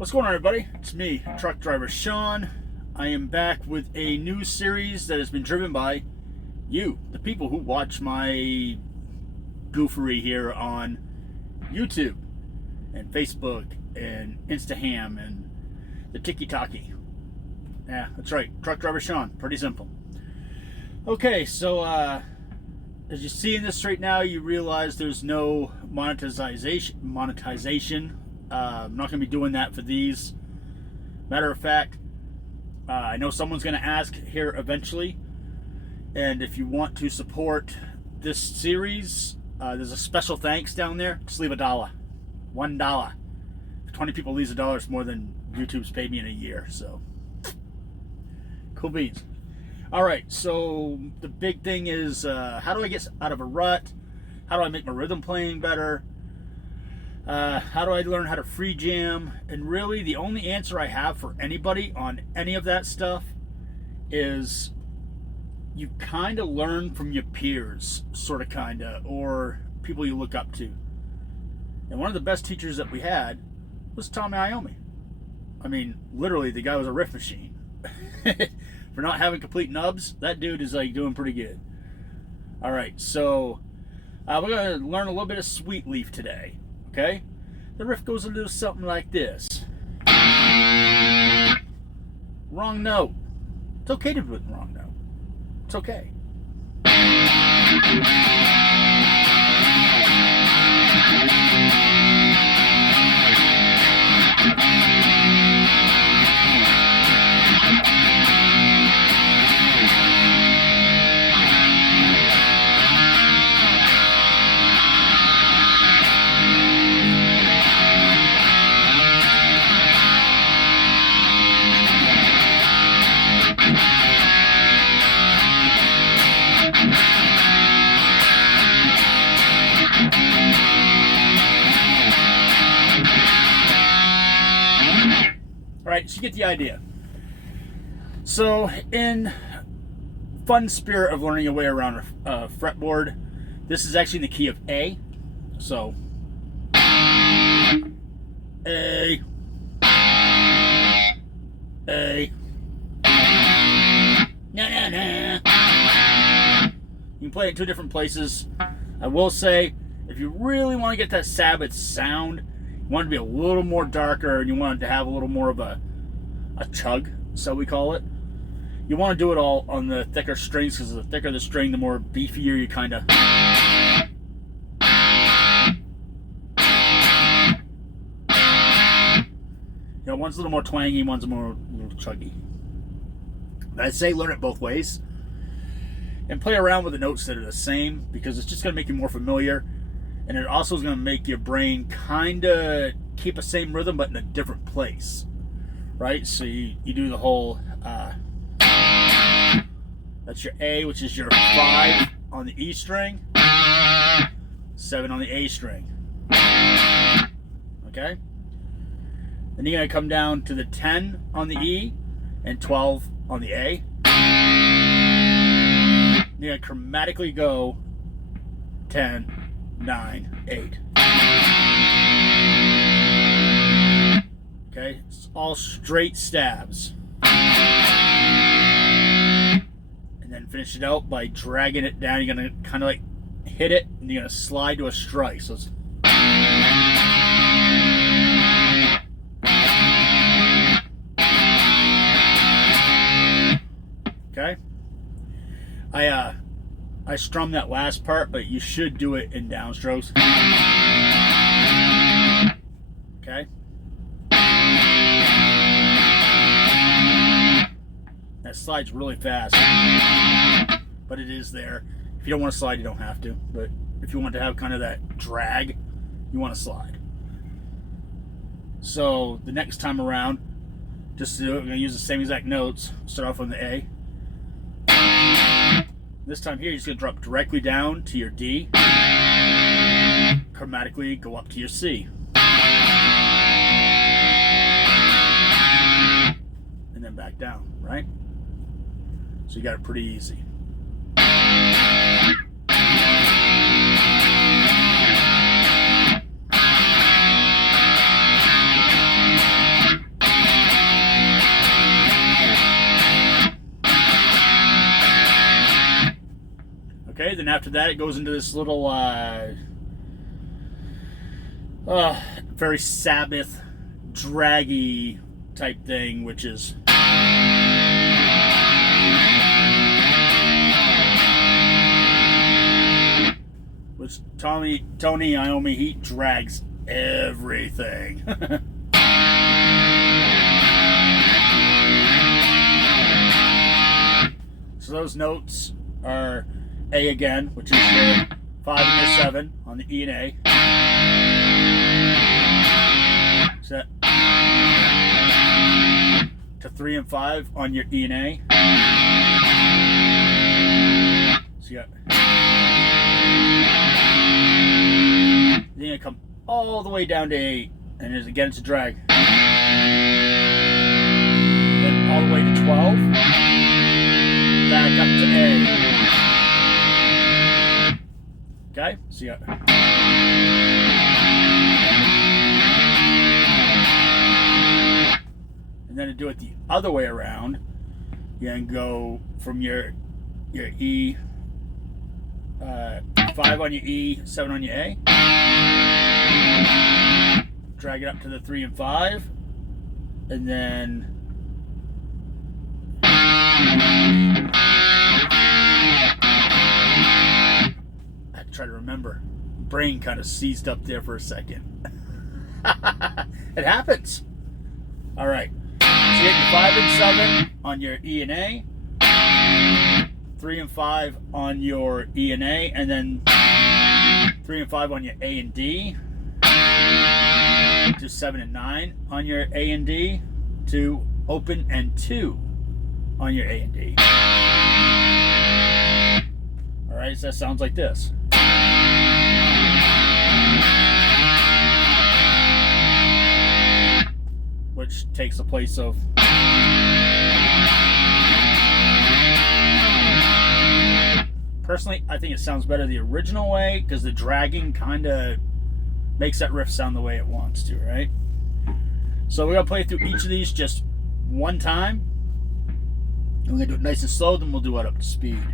What's going on, everybody? It's me, truck driver Sean. I am back with a new series that has been driven by you, the people who watch my goofery here on YouTube and Facebook and Instaham and the Tiki-Taki. Yeah, that's right, truck driver Sean. Pretty simple. Okay, so as you see in this right now, you realize there's no monetization. I'm not going to be doing that for these. Matter of fact, I know someone's going to ask here eventually. And if you want to support this series, there's a special thanks down there. Just leave $1. $1. If 20 people leaves $1, it's more than YouTube's paid me in a year. So, cool beans. Alright, so the big thing is, how do I get out of a rut? How do I make my rhythm playing better? How do I learn how to free jam? And really, the only answer I have for anybody on any of that stuff is you kind of learn from your peers, sort of, kind of, or people you look up to. And one of the best teachers that we had was Tommy Iommi. I mean, literally, the guy was a riff machine. For not having complete nubs, that dude is like doing pretty good. All right, so we're going to learn a little bit of Sweet Leaf today. Okay? The riff goes a little something like this. Wrong note. It's okay to do it wrong note. It's okay. Alright, so you get the idea. So, in fun spirit of learning your way around a fretboard, this is actually in the key of A. So, A, A, na. You can play it in two different places. I will say, if you really want to get that Sabbath sound, you want it to be a little more darker, and you want it to have a little more of a chug, so we call it. You want to do it all on the thicker strings, because the thicker the string, the more beefier you kind of. You know, one's a little more twangy, one's a little chuggy. But I'd say learn it both ways. And play around with the notes that are the same, because it's just going to make you more familiar. And it also is going to make your brain kind of keep the same rhythm, but in a different place. Right? So you do the whole, that's your A, which is your 5 on the E string, 7 on the A string. Okay? Then you're going to come down to the 10 on the E and 12 on the A. You're going to chromatically go 10, 9, 8. Okay, it's all straight stabs. And then finish it out by dragging it down. You're going to kind of like hit it, and you're going to slide to a strike. So it's. Okay? I strum that last part, but you should do it in downstrokes. Okay? That slides really fast, but it is there. If you don't want to slide, you don't have to. But if you want to have kind of that drag, you want to slide. So the next time around, just to do it, we're going to use the same exact notes. Start off on the A. This time here, you're just going to drop directly down to your D. Chromatically go up to your C. And then back down, right? So you got it pretty easy. Okay, then after that it goes into this little very Sabbath draggy type thing, which is Tony Iommi, he drags everything. So those notes are A again, which is your 5 and your 7 on the E and A. Set to 3 and 5 on your E and A. So you got, then you come all the way down to 8, and again it's a drag. Then all the way to 12, back up to A. Okay, so you got. And then to do it the other way around, you can go from your E, 5 on your E, 7 on your A. Drag it up to the 3 and 5, and then I had to try to remember. Brain kind of seized up there for a second. It happens. All right. So you get your 5 and 7 on your E and A, 3 and 5 on your E and A, and then 3 and 5 on your A and D, to 7 and 9 on your A and D, to open and 2 on your A and D. All right, so that sounds like this. Which takes the place of personally, I think it sounds better the original way, because the dragging kind of makes that riff sound the way it wants to, right? So we're going to play through each of these just one time. And we're going to do it nice and slow, then we'll do it up to speed.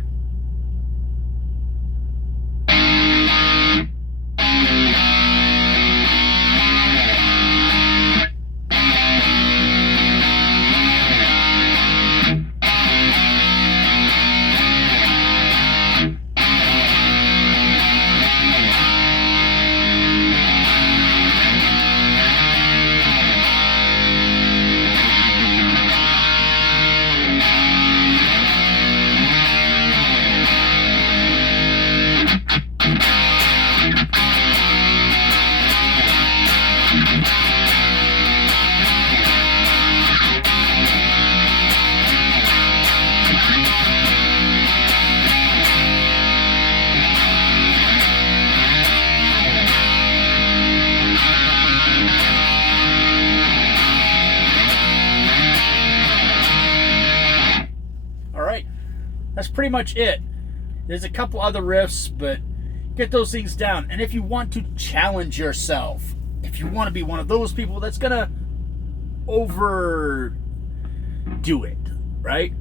That's pretty much it. There's a couple other riffs, but get those things down. And if you want to challenge yourself, if you want to be one of those people that's gonna overdo it, right?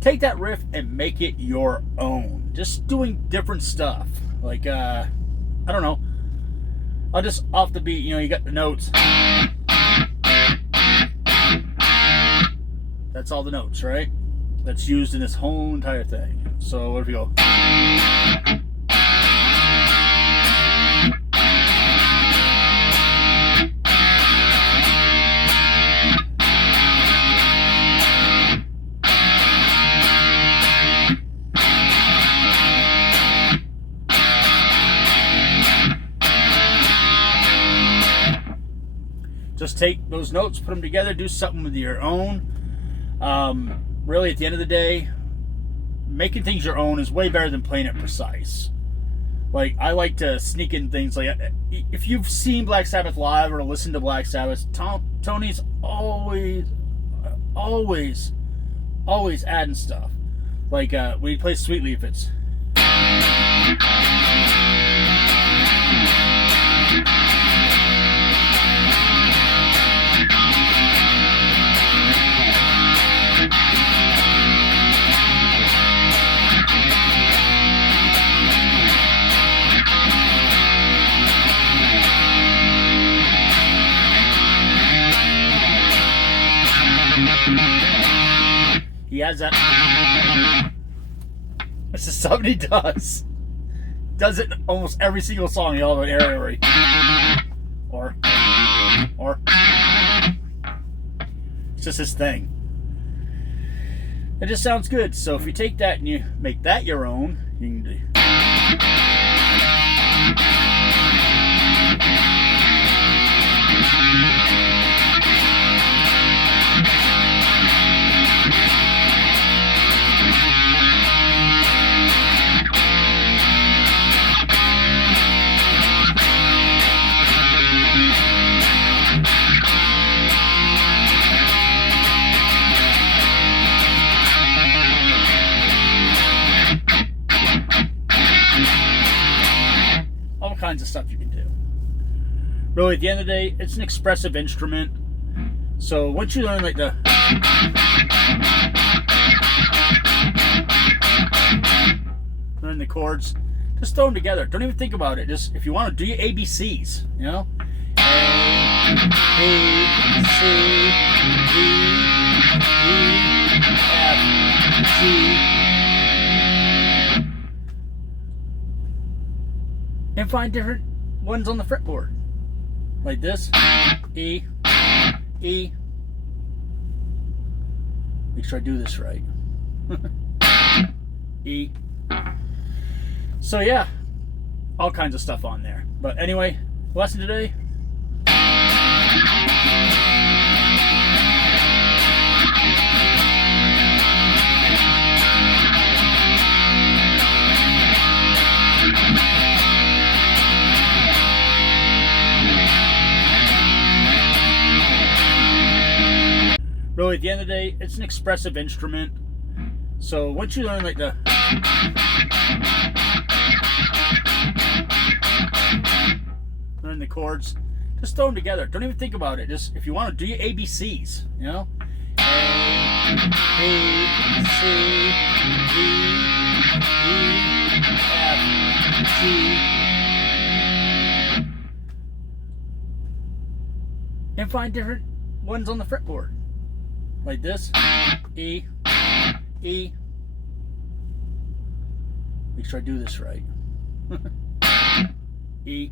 Take that riff and make it your own. Just doing different stuff. Like, I don't know. I'll just off the beat, you got the notes. That's all the notes, right? That's used in this whole entire thing. So what if we go? Just take those notes, put them together, do something with your own. Really, at the end of the day, making things your own is way better than playing it precise. Like, I like to sneak in things like, if you've seen Black Sabbath live or listened to Black Sabbath, Tony's always adding stuff. Like, when he plays Sweet Leaf, it's... He has that. That's just something he does. Does it almost every single song. He'll have an area where he, or it's just his thing. It just sounds good. So if you take that and you make that your own, you can do. Kinds of stuff you can do. Really, at the end of the day, it's an expressive instrument. So once you learn like the chords, just throw them together. Don't even think about it. Just if you want to do your ABCs, you know, A, B, C, D, E, F, G. And find different ones on the fretboard. Like this. E. E. Make sure I do this right. E. So yeah, all kinds of stuff on there. But anyway, lesson today. Really, at the end of the day, it's an expressive instrument. So once you learn like the chords, just throw them together. Don't even think about it. Just if you want to do your ABCs, you know, A, B, C, D, E, F, G, and find different ones on the fretboard. Like this. E. E. Make sure I do this right. E.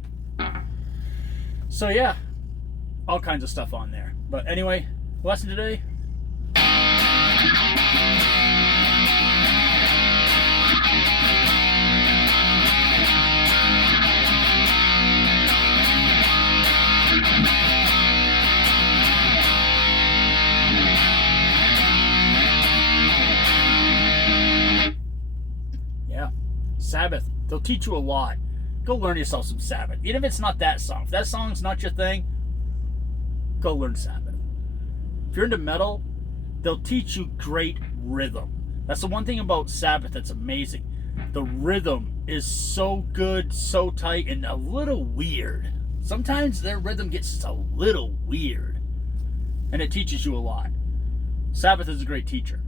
So yeah, all kinds of stuff on there. But anyway, lesson today. Sabbath, they'll teach you a lot. Go learn yourself some Sabbath. Even if it's not that song. If that song's not your thing, go learn Sabbath. If you're into metal, they'll teach you great rhythm. That's the one thing about Sabbath that's amazing. The rhythm is so good, so tight, and a little weird. Sometimes their rhythm gets just a little weird. And it teaches you a lot. Sabbath is a great teacher.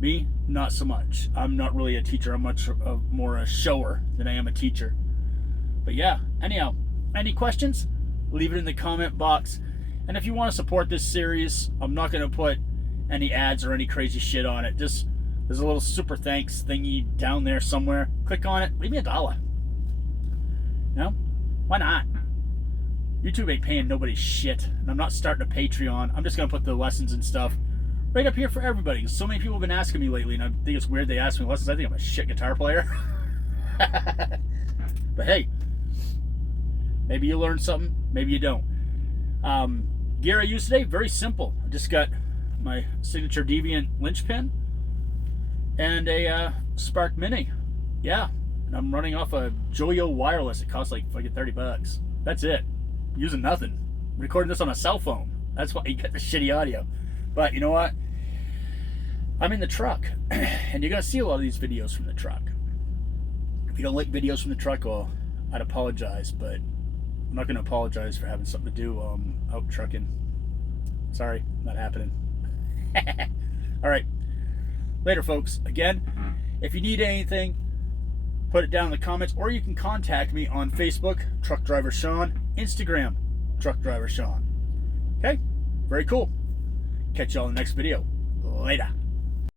Me, not so much. I'm not really a teacher. I'm much more a shower than I am a teacher. But yeah, anyhow, any questions? Leave it in the comment box. And if you want to support this series, I'm not going to put any ads or any crazy shit on it. Just, there's a little super thanks thingy down there somewhere. Click on it. Leave me $1. You know? Why not? YouTube ain't paying nobody shit. And I'm not starting a Patreon. I'm just going to put the lessons and stuff right up here for everybody. So many people have been asking me lately, and I think it's weird they ask me lessons. I think I'm a shit guitar player. But hey, maybe you learned something, maybe you don't. Gear I use today, very simple. I just got my signature Deviant Linchpin and a Spark Mini. Yeah, and I'm running off a Joyo wireless. It costs like fucking $30. That's it. I'm using nothing. I'm recording this on a cell phone. That's why you get the shitty audio. But you know what? I'm in the truck, and you're going to see a lot of these videos from the truck. If you don't like videos from the truck, well, I'd apologize, but I'm not going to apologize for having something to do while I'm out trucking. Sorry, not happening. Alright, later folks. Again, if you need anything, put it down in the comments, or you can contact me on Facebook, Truck Driver Sean, Instagram, Truck Driver Sean. Okay, very cool. Catch y'all in the next video. Later.